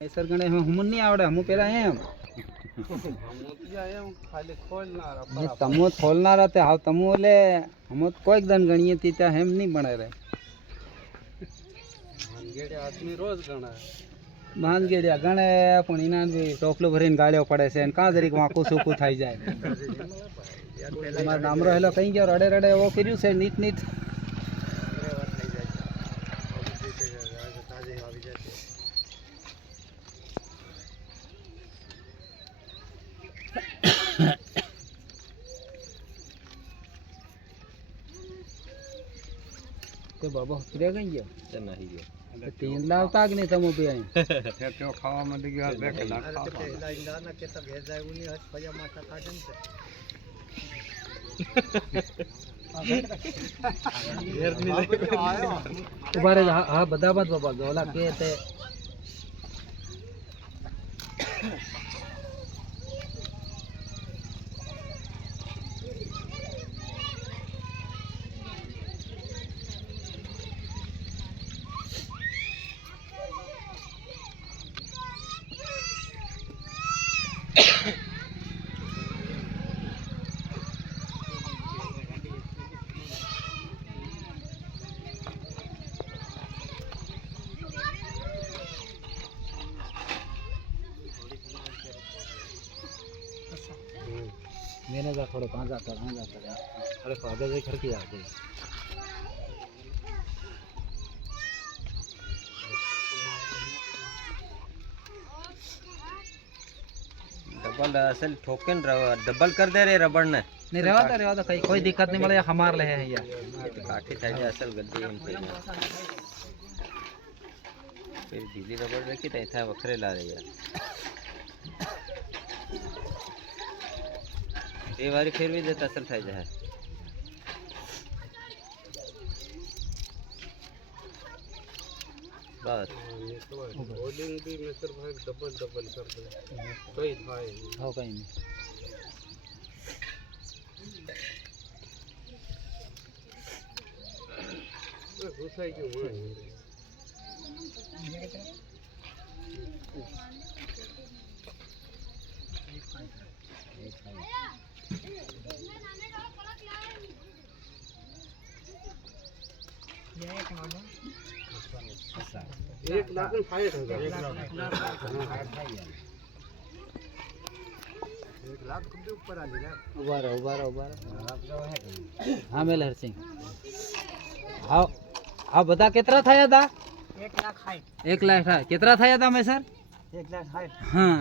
sir ગણે હું નહીં આવડે હું પેલા એમ તમો ખોલનારા તે હાવ તમો એટલે હમ કોઈક દન ગણીએ તી ત્યાં હેમ નહીં બને રે ભાનગેડિયા ગણે પણ એના ટોપલું ભરીને ગાળ્યો પડે છે અને કાં જરીક વાંકું સૂકું થઈ જાય તમારો ડામરો હેલો કઈ ગયો રડે રડે એવો કર્યું છે નીટ નીટ તે બાબા ફિરે ગઈ ગયો તે નહીં ગયો तीन लावता कि नहीं तमो पे आई त्यो खावा में लगी हाथ बैठ ना ना के तब भेज जाए उनी हाथ पया माथा काटन से घेर मिले तुम्हारे हां बदा बात बाबा गोला के ते मैंने कहा थोड़ा कहाँ जाता अरे फादर से घर की जाते डबल असल ठोकन डबल कर दे रे रबड़ ने नहीं रहवा तो कहीं कोई दिक्कत नहीं मतलब हमार ले है यार काठी થઈ જાય અસલ ગદ્દી એમ થઈ જાય फिर ढीली रबड़ रखी तो था वखरेला रे यार ये वाली फिर भी देता असल થઈ જાય बस होल्डिंग भी मिस्टर भाई डबल डबल कर दे कोई था हो कहीं नहीं घुसाई क्यों हुआ एक लाख 60,000 1 लाख के ऊपर आ गया उबारा हाँ मेलहर सिंह हाँ हाँ बता कितना था था 1 लाख था कितना था मैं सर 1 लाख हाँ